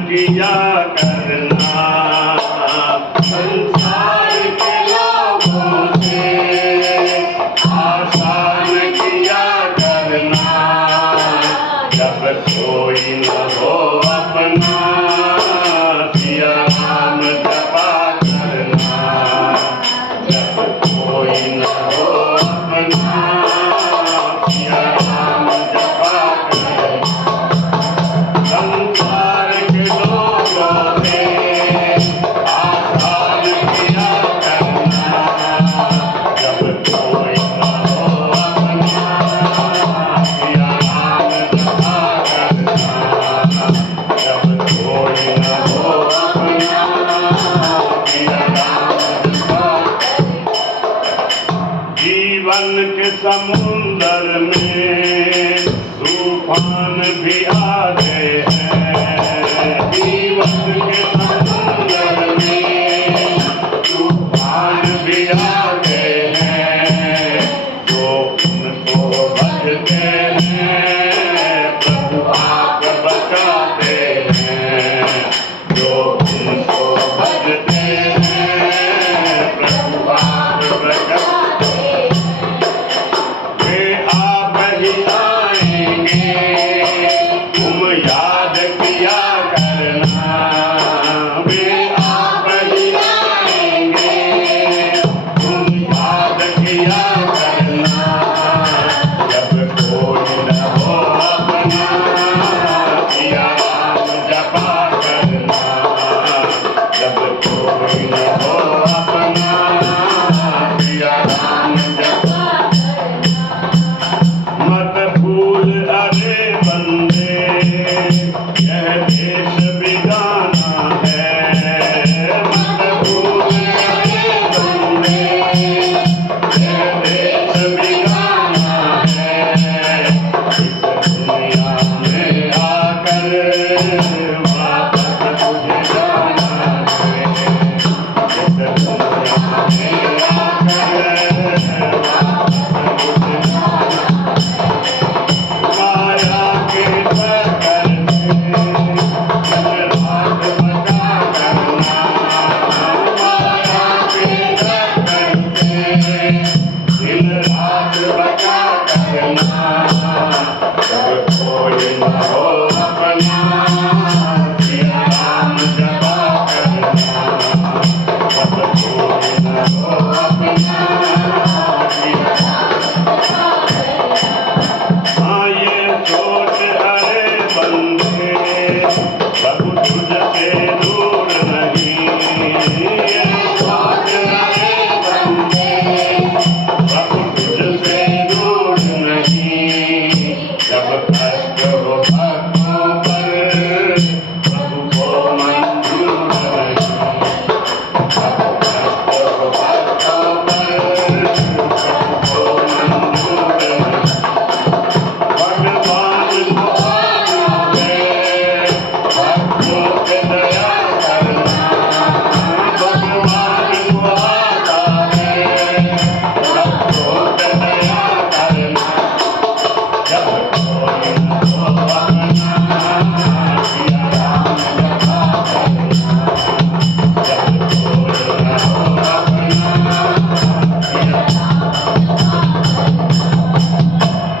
किया करना, संसार के लोगों से आसान किया करना। जब कोई न हो अपना सिया राम जपा करना, जब कोई न हो अपना सिया राम जपा करना। संसार के लोगों से आसान किया करना, जब कोई न हो अपना सिया राम जपा करना, जब कोई न हो अपना सिया राम जपा करना। जीवन के समुंदर में तूफान भी आ गए हैं, जीवन के समुंदर में तूफान भी आ गए हैं। जो उनको बचते हैं प्रभु आप बचाते हैं, जो उनको बचते हैं प्रभु आप बचाते हैं। वे आप ही आएंगे, तुम याद किया करना, वे आप ही आएंगे, तुम याद किया करना। जब कोई न हो अपना सिया राम जपा करना, जब कोई न हो अपना सिया राम जपा। मत भूल अरे बंदे यह देश बिगाना है, मत भूल अरे बंदे यह देश बिगाना है। इस दुनिया में आकर वापस तुझे जाना है, इस दुनिया में आकर वापस तुझे जाना है। माया के चक्कर से दिन रात बचा करना, माया के चक्कर से दिन रात बचा करना। जब कोई न हो अपना सिया राम जपा करना, जब कोई न हो अपना सिया राम जपा करना। हाँ ये सोच अरे बंदे प्रभु तुझसे दूर नहीं, ये सोच अरे बंदे प्रभु तुझसे दूर नहीं। जब कष्ट हो भक्तों पर प्रभु को मंजूर नहीं, जब कष्ट हो भक्तों पर प्रभु को मंजूर नहीं। भगवान को आना है भक्तों पे दया करना, भगवान को आता है भक्तों पे दया करना। जब कोई न हो